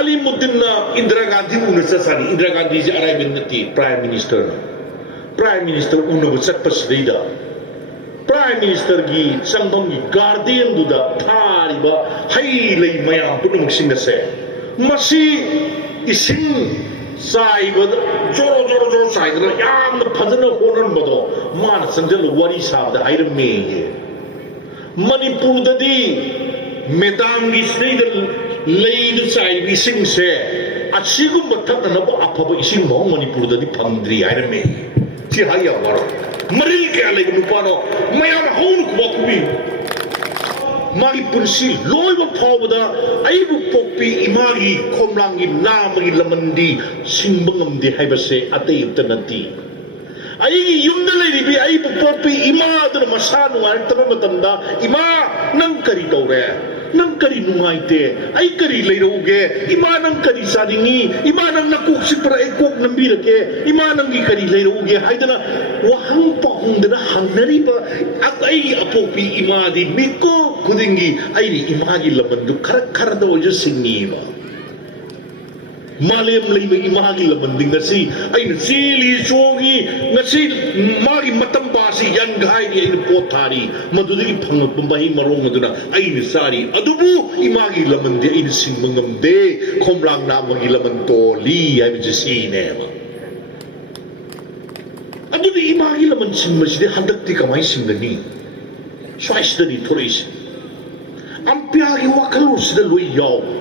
Alimuddinna Indira Gandhi unasasari Indira Gandhi ji araibinati Prime Minister unabu chatpasidida Prime Minister gi sangdom gi guardian duda thariba hai lei mayam punamuk sinase masi ising saiba joro saidra yamna phajana honan bado man sanjal wari sabda hairame Manipur dadi medam gi sneida leida sai ising se asigum bathak na bo aphaba ising mo Manipur dadi phamdri hairame si haya waro maril ke alai nupano mayam haun ko bakumi magi punsi loiba phawda aibu pokpi imagi khomlangi namagi lamandi singbangam de haibase atei tanati ai yumda leiribi aibu pokpi imadana masanu artaba matamda ima nang kari tawre nang kari nungaite ai kari leirouge ima nang kari sadingi ima nang nakuk sipra ekok nambirake ima nang gi kari leirouge haidana wahang pahungdana hangnariba akai apokpi imadi miko kudingi ai imagi lamandu khara da ojo singiba Malem leiba imagi lamandi ngasi aina sili sogi ngasi mari matam basi yan gai ni aina pothari madudagi phangot bambai marong aduna aina sari adubu imagi lamandi aina singmangamde khomlang namagi lamanto li ai bijasi ne ma adudi imagi laman singmaside handakti kamai singani swaistani thoris ampiagi wakalosida loi yaw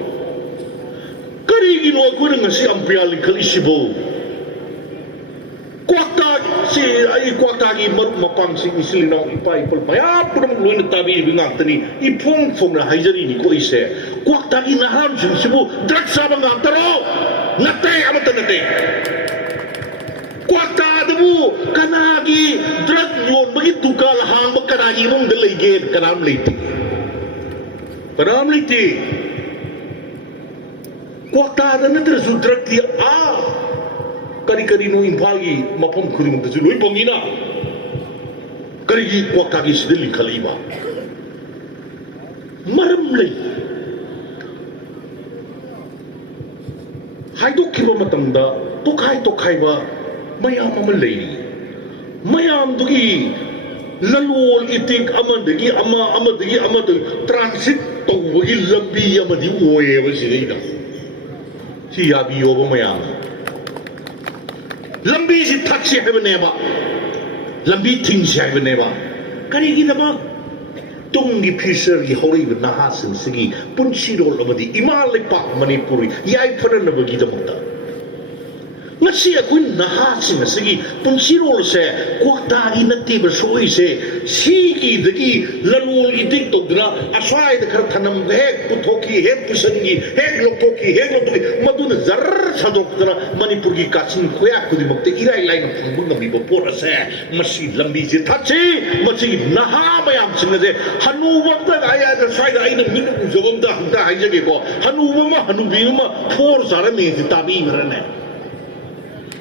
Karigino ako na nga si Ampiali Kalisibo. Kwatagi marumapang si isilinaw ipaipal. Mayap ko naman luwi na tabi ibingagtani. Ipong na haijari ni ko ise. Kwatagi na ham si Sibo. Drag sabang agtaro. Natay amata natay. Kwatagi mo. Kanagi. Drag yun. Magitu ka lahang magkanagi mong dalaygen. Kanam liti. Kwakta na trasu drakti kari no impagi mapam kuring da loi pangina kari gi kwakta gi sidili khaliba maram lei haidok kiba matamda tokai ba mayam ama lei mayam dugi lalol itik amadagi ama transit tawagi lambi amadi oye ba sidida si yabi yoba mayam lambi si taksi habaneba lambi thingsi habaneba karigi nama tungi fisher gi hori na hasin sigi punsi rol amadi imalai pak manipuri yai phana na bagi damta ngasi akun na hasin sigi punsi rol se kwata gi natti ba soi se sigi dagi lalol idik to dra aswai da khar thanam hek puthoki hek pusangi hek lokoki maduna zar sadok dra manipur gi kachin khoya kudi makte irai lai na phangbu ngami bo pora se masi lambi je thachi masi naha mayam singaje hanu wamta aya da swai da aina min uzobam da hanta haijage ko hanu ma hanubi ma for zara me ji tabi marane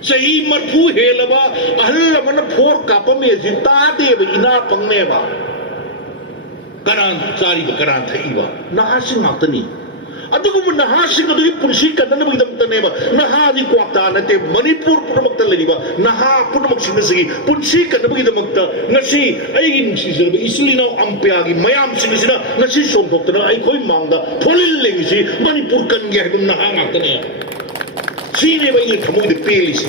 Sahi marfu helaba ahla mana for kapa me zita de ina pangne ba karan sari ba karan thai ba nahasing atani adugu nahasing adu pulsi kanna ba idam tane ba nahadi kwata na te manipur punamakta leni ba naha punamak sinasigi pulsi kanna ba idam ta ngasi aigin sisir ba islina ampiagi mayam sinasina ngasi somthokta na ai khoi mangda tholil lengsi manipur kan ge ha naha ngakane Sini ba yung kamoy de pelis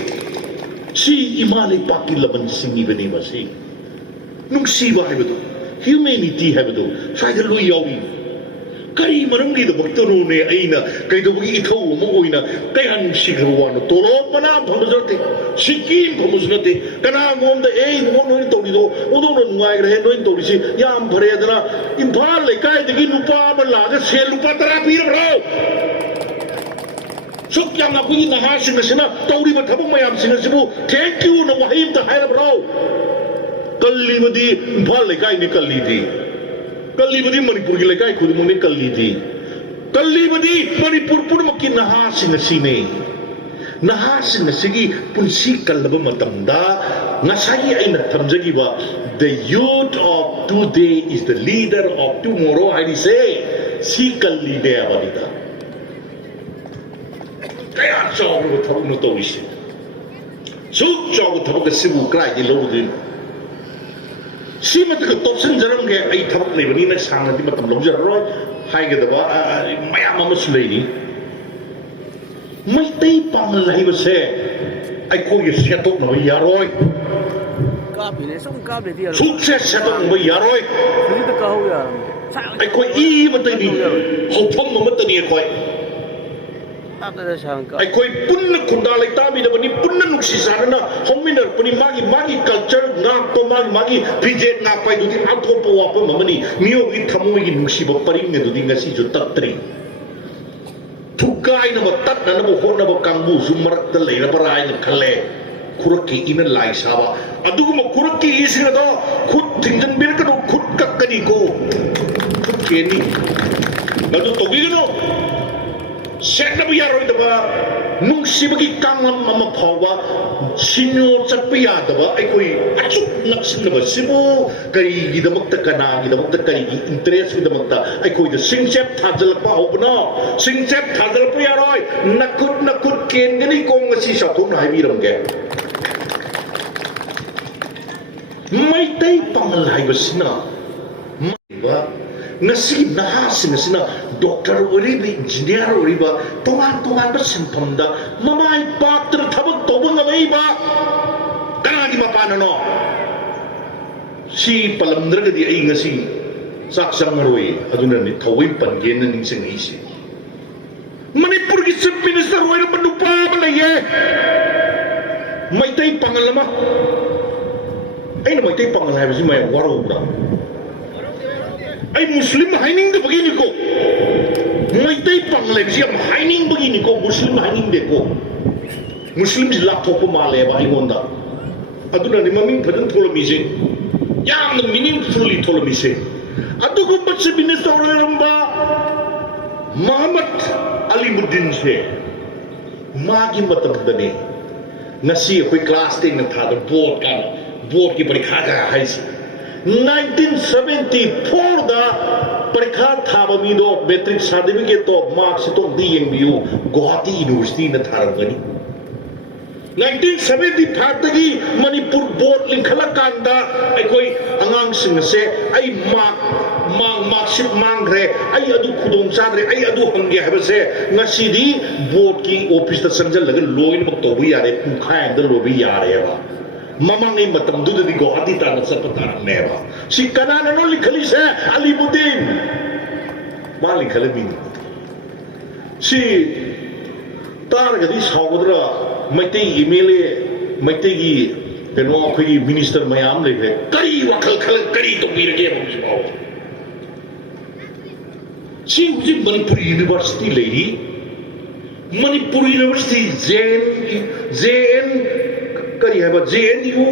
si imalay paki laban singi ba niya si nung siba hai ba to humanity hai ba to sai da lui yawi kari marang di da magturo ne ay na kay da bugi ikaw mo oy na kay han sigurwa na tolo pa na pamuzate sikim pamuzate kana ngom da mo no ito dito udo no ngai re no ito si yam bhare da na imphal le kay digi nupa ba la ga sel lupa terapi bro Suk yang aku ini nahasing na sina tauri ba thabang mayam singa sibu thank you na wahim ta haira bro kalli badi imphal le kai ni kalli di kalli badi manipur gi le kai khud mo ni kalli di kalli badi manipur pur makki nahasing na sine nahasing na sigi punsi kallaba matamda ngasai ai na thamjagi ba the youth of today is the leader of tomorrow I say si kalli de abadita kaya chawra thabak no tawise suk chawra thabak asibu krai di lodin si mataga topsan jaram ge ai thabak lebani na sangna di matam longjar roi haigadaba mayam ama sulaini mai tei pangal laiba se ai ko ye setok na yaroi sukses setok na yaroi ai ko I matai ni hofam matai ni ko ai ko punna khunda lai ta bi da bani punna nuksi sanana hominar pani magi culture nga to magi pije nga pai du ti atho po wa pa mamani mio wi thamu gi nuksi ba paring ne du di ngasi ju tatri thukai na ba tat na ba ho na ba kangbu sumarak ta lai na parai na khale kuraki ina lai saba aduguma kuraki isina do khut thingjan bir ka do khut kakkani ko keni nadu togi no set na yaro da ba nung sibagi kangam ama phawa sinyo chapya da ba ai koi achuk naksin da ba sibu kai gi da makta kana gi da makta kai gi interest gi da makta ai koi da singchep thajal pa hobna singchep thajal pa yaroi nakut ken gani kong ngasi sa thum na bi ram ge mai tai pangal hai basina mai ba ngasi nahasing asina doctor oriba engineer oriba tongan ba sinpamda mamai patra thabak tobang ngai ba kanagi mapana no si palamdra gadi ai ngasi saksang maroi aduna ni thawai pangen na ningsing isi manipur gi chief minister roira panupa balaye maitai pangalama ai na maitai pangal hai basi mai waro bra ai muslim haining de begini ko maitai panglai bisi am haining begini ko muslim haining de ko muslim ji lak thok ma le ba ai gonda aduna ni maming phadan tholomi se yam na meaningfully tholomi se adugo batse minister ramba Muhammad Alimuddin se magi matam dane ngasi koi class 10 na tha board ki parikha ga haisi 1974 da parikha thaba mi do metric certificate to marks to DMU Guwahati University na tharangani 1975 tagi Manipur board linkhala kanda ai koi angang sing se ai marksheet mangre ai adu khudong chadre ai adu hangge haba se ngasidi board ki office ta sanjal laga login mak to bu yare pukhai da lobi yare ba mamang ay matam doon di Guwahati tanat sa patarang neba si kanana no likhali se Alimuddin malik halamin si targa di saudra maitei email maitei gi peno akhoi minister mayam lekhe kari wakhal khal kari to birge bami bawo si Manipur University lehi Manipur University JN kari haba JNU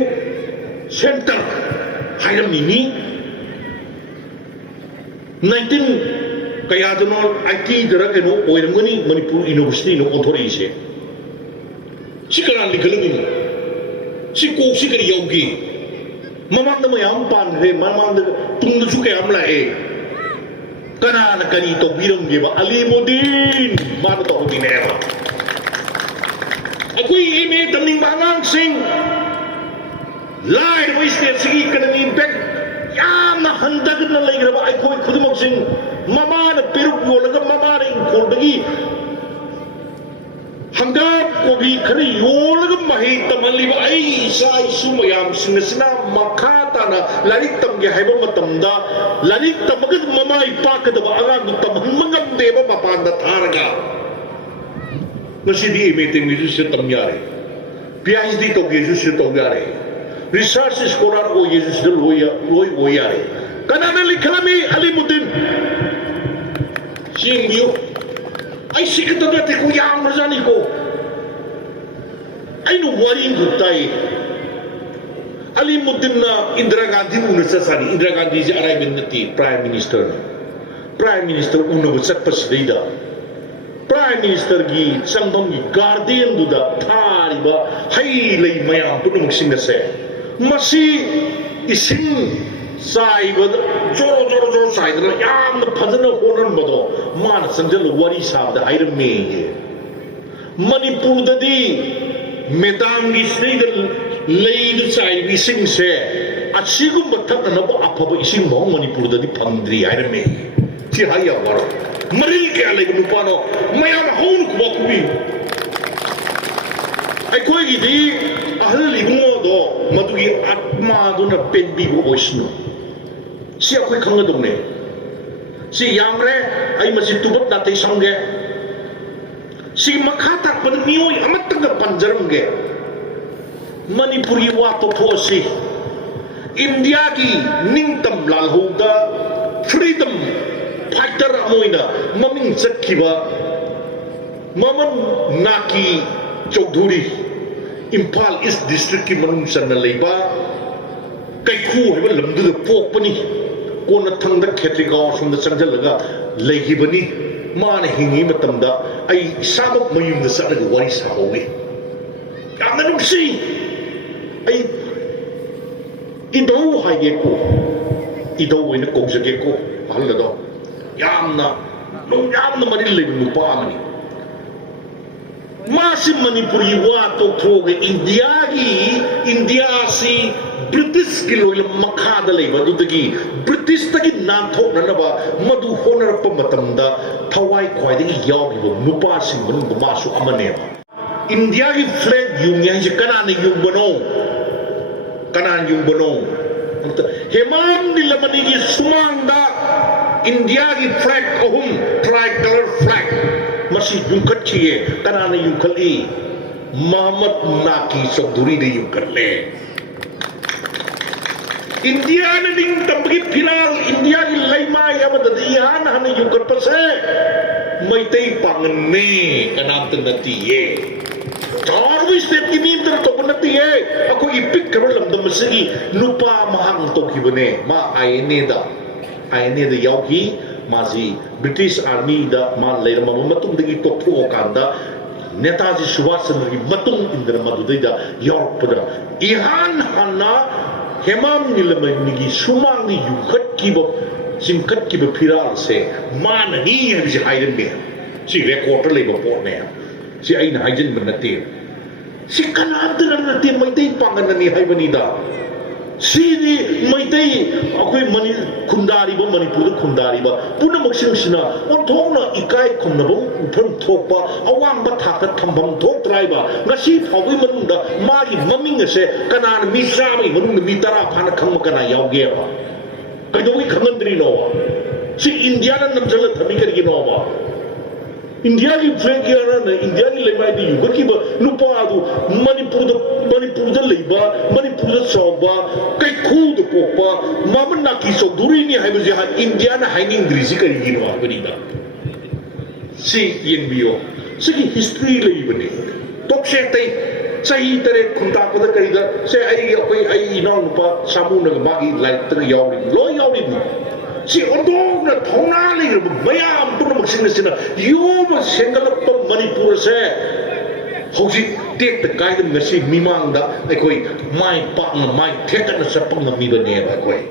Center hayam nini 19 kaya dono IT dara keno oiramgani Manipur University no authority se sikara likalami si ko sikari yogi mamang na mayam pan he mamang na tungdu suke amla e kana na kani to biram ge ba Alimuddin man to dinera akui ime tamning bangang sing lai voice state sigi kana ni back yam na handag na laigra ba akui khudumok sing mama na peruk yolaga mama ring khordagi hangap kogi khari yolaga mahi tamali ba ai isa isu mayam sinasina makata na larik tamge haiba matamda larik tamagad mama ipa kada ba angang tamhan mangam deba mapanda tharaga ngasidi meeting ni Jesus tamyare PhD to Jesus to gare research scholar o Jesus dul hoyare kanana likhlami Alimuddin singyo ai sikata te ko yang razani ko ai no worry gutai Alimuddin na Indira Gandhi unasasani Indira Gandhi ji arrive in the prime minister unu chat pasida Prime Minister gi sangdom gi guardian duda thariba hai lei mayam punumuk singa se masi ising sai ba joro sai da yam na phadana horan bado man sanjal wari sab da hairam me ꯃꯅꯤꯄꯨꯔꯗꯗꯤ ꯃꯦꯗꯥꯝꯒꯤ ꯁꯤꯗꯩꯗ ꯂꯩꯗ ꯆꯥꯏꯕ ꯏꯁꯤꯡꯁꯦ ꯑꯁꯤꯒꯨꯝꯕ ꯊꯛꯅꯅꯕ ꯑꯐꯕ ꯏꯁꯤꯡ ꯐꯥꯎ ꯃꯅꯤꯄꯨꯔꯗꯗꯤ ꯐꯪꯗ꯭ꯔꯤ ꯍꯥꯏꯔꯝꯃꯦ ꯁꯤ ꯍꯥꯏ ꯌꯥꯝ ꯋꯥꯔꯣ ꯃꯔꯤꯜ ꯀꯌꯥ ꯂꯩꯕ ꯅꯨꯄꯥꯅꯣ ꯃꯌꯥꯝ ꯍꯧꯅ ꯈꯨꯕꯥꯛ ꯈꯨꯕꯤ ꯑꯩꯈꯣꯏꯒꯤꯗꯤ ꯑꯍꯜ ꯏꯕꯨꯡꯉꯣꯗꯣ ꯃꯗꯨꯒꯤ ꯑꯠꯃꯥꯗꯨꯅ ꯄꯦꯟꯕꯤꯕ ꯑꯣꯏꯁꯅꯨ ꯁꯤ ꯑꯩꯈꯣꯏ ꯈꯪꯒꯗꯧꯅꯦ ꯁꯤ ꯌꯥꯝꯔꯦ ꯑꯩ ꯃꯁꯤ ꯇꯨꯕꯠ ꯅꯥꯇꯩ ꯁꯝꯒꯦ ꯁꯤꯒꯤ ꯃꯈꯥ ꯇꯥꯛꯄꯗ ꯃꯤꯑꯣꯏ ꯑꯃꯠꯇꯒ ꯄꯟꯖꯔꯝꯒꯦ ꯃꯅꯤꯄꯨꯔꯤ ꯋꯥ ꯇꯣꯛꯊꯣꯛꯑꯁꯤ ꯏꯟꯗꯤꯌꯥꯒꯤ ꯅꯤꯡꯇꯝ ꯂꯥꯜꯍꯧꯗ ꯐ꯭ꯔꯤꯗꯝ ꯐꯥꯏꯇꯔ ꯑꯃ ꯑꯣꯏꯅ ꯃꯃꯤꯡ ꯆꯠꯈꯤꯕ ꯃꯃꯟ ꯅꯥꯀꯤ ꯆꯧꯙꯨꯔꯤ ꯏꯝꯐꯥꯜ ꯏꯁ ꯗꯤꯁꯇ꯭ꯔꯤꯛꯀꯤ ꯃꯅꯨꯡ ꯆꯟꯅ ꯂꯩꯕ ꯀꯩꯈꯨ ꯍꯥꯏꯕ ꯂꯝꯗꯨꯗ ꯄꯣꯛꯄꯅꯤ ꯀꯣꯟꯅ ꯊꯪꯗ ꯈꯦꯇ꯭ꯔꯤꯒꯥꯎ ꯑꯁꯣꯝꯗ ꯆꯪꯁꯤꯜꯂꯒ ꯂꯩꯈꯤꯕꯅꯤ ꯃꯥꯅ ꯍꯤꯡꯉꯤ ꯃꯇꯝꯗ ꯑꯩ ꯏꯁꯥꯃꯛ ꯃꯌꯨꯝꯗ ꯆꯠꯂꯒ ꯋꯥꯔꯤ ꯁꯥꯍꯧꯏ ꯌꯥꯝꯅ ꯅꯨꯡꯁꯤ ꯑꯩ ꯏꯙꯧ ꯍꯥꯏꯒꯦꯀꯣ ꯏꯙꯧ ꯑꯣꯏꯅ ꯀꯧꯖꯒꯦꯀꯣ ꯑꯍꯜ ꯑꯗꯣ ꯌꯥꯝꯅ ꯃꯔꯤ ꯂꯩꯕ ꯅꯨꯄꯥ ꯑꯃꯅꯤ ꯃꯥꯁꯤ ꯃꯅꯤꯄꯨꯔꯤ ꯋꯥ ꯇꯣꯛꯊꯣꯛꯑꯒ ꯏꯟꯗꯤꯌꯥꯁꯤ ꯕ꯭ꯔꯤꯇꯤꯁꯀꯤ ꯂꯣꯏꯂꯝ ꯃꯈꯥꯗ ꯂꯩꯕ ꯑꯗꯨꯗꯒꯤ ꯕ꯭ꯔꯤꯇꯤꯁꯇꯒꯤ ꯅꯥꯟꯊꯣꯛꯅꯅꯕ ꯃꯗꯨ ꯍꯣꯠꯅꯔꯛꯄ ꯃꯇꯝꯗ ꯊꯋꯥꯏ ꯈ꯭ꯋꯥꯏꯗꯒꯤ ꯌꯥꯎꯈꯤꯕ ꯅꯨꯄꯥꯁꯤꯡ ꯃꯅꯨꯡꯗ ꯃꯥꯁꯨ ꯑꯃꯅꯦꯕ ꯏꯟꯗꯤꯌꯥꯒꯤ ꯐ꯭ꯂꯦग ꯌꯨꯡꯉꯦ ꯍꯥꯏꯁꯦ ꯀꯅꯥꯅ ꯌꯨꯡꯕꯅꯣ ꯀꯅꯥꯅ ꯌꯨꯡꯕꯅꯣ ꯍꯦꯃꯥꯝ ꯅꯤꯂꯃꯅꯤꯒꯤ ꯁꯨꯃꯥꯡꯗ ꯏꯟꯗꯤꯌꯥꯒꯤ ꯐ꯭ꯂꯦग ꯑꯍꯨꯝ ꯇ꯭ꯔꯥꯏ ꯀꯂꯔ ꯐ꯭ꯂꯦग ꯃꯁꯤ ꯌꯨꯡꯈꯠꯈꯤꯌꯦ ꯀꯅꯥꯅ ꯌꯨꯡꯈꯠꯂꯤ ꯃꯍꯃꯗ ꯅꯥꯀꯤ ꯆꯧꯙꯨꯔꯤꯅ ꯌꯨꯡꯈꯠꯂꯦ ꯏꯟꯗꯤꯌꯥꯅ ꯅꯤꯡꯇꯝꯕꯒꯤ ꯐꯤꯔꯥꯜ ꯏꯟꯗꯤꯌꯥꯒꯤ ꯂꯩꯃꯥꯏ ꯑꯃꯗꯗꯤ ꯏꯍꯥꯟ ꯍꯥꯟꯅ ꯌꯨꯡꯈꯠꯄꯁꯦ ꯃꯩꯇꯩ ꯄꯥꯡꯒꯜꯅꯦ ꯀꯅꯥꯝꯇ ꯅꯠꯇꯤꯌꯦ ꯆꯥꯎꯔꯕ ꯁ꯭ꯇꯦꯠꯀꯤ ꯃꯤ ꯑꯃꯇꯅ ꯇꯧꯕ ꯅꯠꯇꯤꯌꯦ ꯑꯩꯈꯣꯏꯒꯤ ꯄꯤꯛꯈ꯭ꯔꯕ ꯂꯝꯗꯝ ꯑꯁꯤꯒꯤ ꯅꯨꯄꯥ ꯃꯍꯥꯛꯅ ꯇꯧꯈꯤꯕꯅꯦ ꯃꯥ INA ꯌꯥꯎꯈꯤ ꯃꯥꯁꯤ ꯕ꯭ꯔꯤꯇꯤꯁ ꯑꯥꯔꯃꯤꯗ ꯃꯥ ꯂꯩꯔꯝꯃꯕ ꯃꯇꯨꯡꯗꯒꯤ ꯇꯣꯛꯊꯣꯛꯑꯀꯥꯟꯗ ꯅꯦꯇꯥꯖꯤ ꯁꯨꯚꯥꯁ ꯆꯟꯗ꯭ꯔꯒꯤ ꯃꯇꯨꯡ ꯏꯟꯗꯅ ꯃꯗꯨꯗꯩꯗ ꯌꯥꯎꯔꯛꯄꯗ ꯏꯍꯥꯟ ꯍꯥꯟꯅ ꯍꯦꯃꯥꯝ ꯅꯤꯂꯃꯅꯤꯒꯤ ꯁꯨꯃꯥꯡꯗ ꯆꯤꯡꯈꯠꯈꯤꯕ ꯐꯤꯔꯥꯜꯁꯦ ꯃꯥꯅꯅꯤ ꯍꯥꯏꯕꯁꯤ ꯍꯥꯏꯔꯝꯃꯦ ꯁꯤ ꯔꯦꯀꯣꯔꯗꯇ ꯂꯩꯕ ꯄꯣꯠꯅꯦ ꯁꯤ ꯑꯩꯅ ꯍꯥꯏꯖꯤꯟꯕ ꯅꯠꯇꯦ ꯁꯤ ꯀꯅꯥꯝꯇꯅ ꯅꯠꯇꯦ ꯃꯩꯇꯩ ꯄꯥꯡꯒꯜꯅꯅꯤ ꯍꯥꯏꯕꯅꯤꯗ ꯁꯤꯗꯤ ꯃꯩꯇꯩ ꯑꯩꯈꯣꯏ ꯈꯨꯟꯗꯥꯔꯤꯕ ꯃꯅꯤꯄꯨꯔꯗ ꯈꯨꯟꯗꯥꯔꯤꯕ ꯄꯨꯝꯅꯃꯛꯁꯤꯡꯁꯤꯅ ꯑꯣꯟꯊꯣꯛꯅ ꯏꯀꯥꯏ ꯈꯨꯝꯅꯕ ꯎꯐꯝ ꯊꯣꯛꯄ ꯑꯋꯥꯡꯕ ꯊꯥꯛꯇ ꯊꯝꯐꯝ ꯊꯣꯛꯇ꯭ꯔꯥꯏꯕ ꯉꯁꯤ ꯐꯥꯎꯕꯒꯤ ꯃꯅꯨꯡꯗ ꯃꯥꯒꯤ ꯃꯃꯤꯡ ꯑꯁꯦ ꯀꯅꯥꯅ ꯃꯤ 100ꯒꯤ ꯃꯅꯨꯡꯗ ꯃꯤ 10 ꯐꯥꯅ ꯈꯪꯕ ꯀꯅꯥ ꯌꯥꯎꯒꯦꯕ ꯀꯩꯗꯧꯕꯩ ꯈꯪꯍꯟꯗ꯭ꯔꯤꯅꯣꯕ ꯁꯤ ꯏꯟꯗꯤꯌꯥꯅ ꯅꯝꯁꯤꯜꯂ ꯊꯝꯃꯤ ꯀꯔꯤꯒꯤꯅꯣꯕ ꯏꯟꯗꯤꯌꯥꯒꯤ ꯐ꯭ꯂꯦग ꯌꯥꯔꯅ ꯏꯟꯗꯤꯌꯥꯒꯤ ꯂꯩꯃꯥꯏꯗ ꯌꯨꯡꯈꯠꯈꯤꯕ ꯅꯨꯄꯥ ꯑꯗꯨ ꯃꯅꯤꯄꯨꯔꯗ ꯂꯩꯕ ꯃꯅꯤꯄꯨꯔꯗ ꯆꯥꯎꯕ ꯀꯩꯈꯨꯗ ꯄꯣꯛꯄ ꯃꯍꯃꯗ ꯅꯥꯀꯤ ꯆꯧꯙꯨꯔꯤꯅꯤ ꯍꯥꯏꯕꯁꯦ ꯏꯟꯗꯤꯌꯥꯅ ꯍꯥꯏꯅꯤꯡꯗ꯭ꯔꯤꯁꯤ ꯀꯔꯤꯒꯤꯅꯣ ꯍꯥꯏꯕꯅꯤꯗ ꯁꯤ ꯌꯦꯡꯕꯤꯌꯣ ꯁꯤꯒꯤ ꯍꯤꯁꯇ꯭ꯔꯤ ꯂꯩꯕꯅꯤ ꯇꯣꯛꯁꯦꯛꯇꯩ ꯆꯍꯤ 3 ꯈꯨꯟꯇꯥꯛꯄꯗ ꯀꯔꯤꯗ ꯁꯦ ꯑꯩ ꯏꯅꯥꯎꯅꯨꯄꯥ ꯁꯥꯃꯨꯅꯒ ꯃꯥꯒꯤ ꯂꯥꯏꯔꯤꯛꯇꯒ ꯌꯥꯎꯔꯤ ꯂꯣꯏ ꯌꯥꯎꯔꯤꯕꯅꯤ ꯁꯤ ꯑꯣꯟꯊꯣꯛꯅ ꯊꯧꯅꯥ ꯂꯩꯔꯕ ꯃꯌꯥꯝ ꯄꯨꯝꯅꯃꯛꯁꯤꯡ ꯑꯁꯤꯅ ꯌꯣꯝꯕ ꯁꯦꯝꯒꯠꯂꯛꯄ ꯃꯅꯤꯄꯨꯔꯁꯦ ꯍꯧꯖꯤꯛ ꯇꯦꯛꯇ ꯀꯥꯏꯗꯅ ꯉꯁꯤ ꯃꯤꯃꯥꯡꯗ ꯑꯩꯈꯣꯏ ꯃꯥꯏ ꯄꯥꯛꯅ ꯃꯥꯏ ꯊꯦꯠꯇꯅ ꯆꯠꯄ ꯉꯝꯃꯤꯕꯅꯦꯕ ꯑꯩꯈꯣꯏ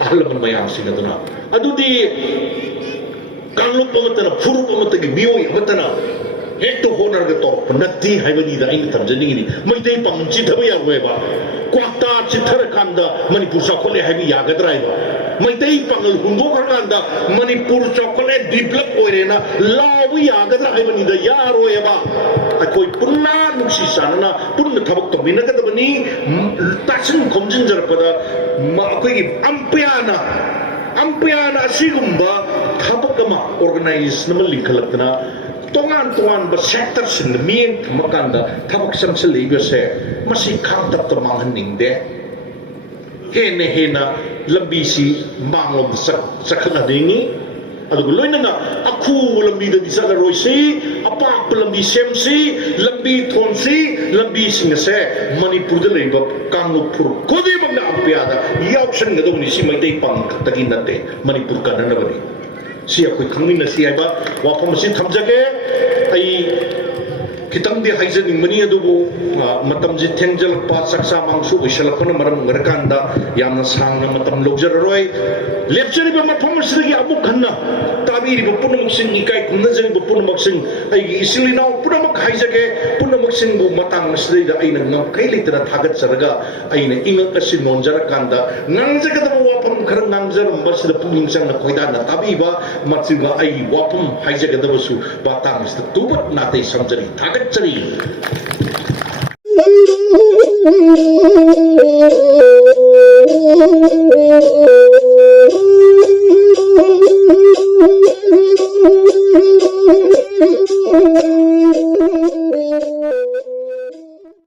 ꯑꯍꯜ ꯂꯃꯟ ꯃꯌꯥꯝꯁꯤꯡ ꯑꯗꯨꯅ ꯑꯗꯨꯗꯤ ꯀꯥꯡꯂꯨꯞ ꯑꯃꯠꯇꯅ ꯐꯨꯔꯨꯞ ꯑꯃꯠꯇꯒꯤ ꯃꯤꯑꯣꯏ ꯑꯃꯠꯇꯅ ꯍꯦꯛꯇ ꯍꯣꯠꯅꯔꯒ ꯇꯧꯔꯛꯄ ꯅꯠꯇꯦ ꯍꯥꯏꯕꯅꯤꯗ ꯑꯩꯅ ꯊꯝꯖꯅꯤꯡꯉꯤꯅꯤ ꯃꯩꯇꯩ ꯄꯥꯡꯒꯜ ꯆꯤꯊꯕ ꯌꯥꯔꯣꯏꯕ ꯀ꯭ꯋꯥꯛꯇꯥ ꯆꯤꯊꯔꯀꯥꯟꯗ ꯃꯅꯤꯄꯨꯔ ꯆꯥꯎꯈꯠꯂꯦ ꯍꯥꯏꯕ ꯌꯥꯒꯗ꯭ꯔꯥ ꯍꯥꯏꯕ ꯃꯩꯇꯩ ꯄꯥꯡꯒꯜ ꯍꯨꯟꯗꯣꯛꯈ꯭ꯔꯀꯥꯟꯗ ꯃꯅꯤꯄꯨꯔ ꯆꯥꯎꯈꯠꯂꯦ ꯗꯤꯕ꯭ꯂꯞ ꯑꯣꯏꯔꯦꯅ ꯂꯥꯎꯕ ꯌꯥꯒꯗ꯭ꯔꯥ ꯍꯥꯏꯕꯅꯤꯗ ꯌꯥꯔꯣꯏꯕ ꯑꯩꯈꯣꯏ ꯄꯨꯟꯅ ꯅꯨꯡꯁꯤ ꯆꯥꯟꯅꯅ ꯄꯨꯟꯅ ꯊꯕꯛ ꯇꯧꯃꯤꯟꯅꯒꯗꯕꯅꯤ ꯇꯥꯁꯤꯟ ꯈꯣꯝꯖꯤꯟꯖꯔꯛꯄꯗ ꯑꯩꯈꯣꯏꯒꯤ ꯑꯝꯄꯌꯥꯅ ꯑꯁꯤꯒꯨꯝꯕ ꯊꯕꯛ ꯑꯃ ꯑꯣꯔꯒꯅꯥꯏꯖꯦꯁꯟ ꯑꯃ ꯂꯤꯡꯈꯠꯂꯛꯇꯅ ꯇꯣꯉꯥꯟꯕ ꯁꯦꯛꯇꯔꯁꯤꯡꯗ ꯃꯤꯠꯌꯦꯡ ꯊꯝꯃꯀꯥꯟꯗ ꯊꯕꯛ ꯆꯪꯁꯤꯜꯂꯛꯏꯕꯁꯦ ꯃꯁꯤ ꯈꯥꯡꯇꯞꯇ ꯃꯥꯡꯍꯟꯅꯤꯡꯗꯦ ꯍꯦꯟꯅ ꯂꯝꯕꯤꯁꯤ ꯃꯥꯡꯂꯣꯝꯗ ꯆꯠꯈꯠꯍꯟꯅꯤꯡꯉꯤ ꯑꯗꯨꯒ ꯂꯣꯏꯅꯅ ꯑꯈꯨꯕ ꯂꯝꯕꯤꯗꯗꯤ ꯆꯠꯂꯔꯣꯏꯁꯤ ꯑꯄꯥꯛꯄ ꯂꯝꯕꯤ ꯁꯦꯝꯁꯤ ꯂꯝꯕꯤ ꯊꯣꯟꯁꯤ ꯂꯝꯕꯤꯁꯤꯡ ꯑꯁꯦ ꯃꯅꯤꯄꯨꯔꯗ ꯂꯩꯕ ꯀꯥꯡꯂꯨꯞ ꯐꯨꯔꯨꯞ ꯈꯨꯗꯤꯡꯃꯛꯅ ꯑꯝꯄꯌꯥꯗ ꯌꯥꯎꯁꯟꯒꯗꯧꯕꯅꯤ ꯁꯤ ꯃꯩꯇꯩ ꯄꯥꯡꯒꯜ ꯈꯛꯇꯒꯤ ꯅꯠꯇꯦ ꯃꯅꯤꯄꯨꯔ ꯀꯟꯅꯅꯕꯅꯤ ꯁꯤ ꯑꯩꯈꯣꯏ ꯈꯪꯃꯤꯟꯅꯁꯤ ꯍꯥꯏꯕ ꯋꯥꯐꯝ ꯑꯁꯤ ꯊꯝꯖꯒꯦ ꯑꯩ ꯈꯤꯇꯪꯗꯤ ꯍꯥꯏꯖꯅꯤꯡꯕꯅꯤ ꯑꯗꯨꯕꯨ ꯃꯇꯝꯁꯤ ꯊꯦꯡꯖꯜꯂꯛꯄ ꯆꯥꯛꯆꯥ ꯃꯥꯡꯁꯨ ꯑꯣꯏꯁꯜꯂꯛꯄꯅ ꯃꯔꯝ ꯑꯣꯏꯔꯀꯥꯟꯗ ꯌꯥꯝꯅ ꯁꯥꯡꯅ ꯃꯇꯝ ꯂꯧꯖꯔꯔꯣꯏ ꯂꯦꯞꯆꯔꯤꯕ ꯃꯐꯝ ꯑꯁꯤꯗꯒꯤ ꯑꯃꯨꯛ ꯍꯟꯅ ꯇꯥꯕꯤꯔꯤꯕ ꯄꯨꯝꯅꯃꯛꯁꯤꯡ ꯏꯀꯥꯏ ꯈꯨꯝꯅꯖꯔꯤꯕ ꯄꯨꯝꯅꯃꯛꯁꯤꯡ ꯑꯩꯒꯤ ꯏꯆꯤꯜ ꯏꯅꯥꯎ ꯄꯨꯝꯅꯃꯛ हाइजगे पुनमक सिंगबु Matang मसदैदा अइना ngkai litera thagat charaga aina ingak asi nonjara kanda ngangjagada wapam khara ngangjaram basida puning sang na khoida na tabiba machuga ai wapam haijagada basu batang mista tubat nate samjari thagat chari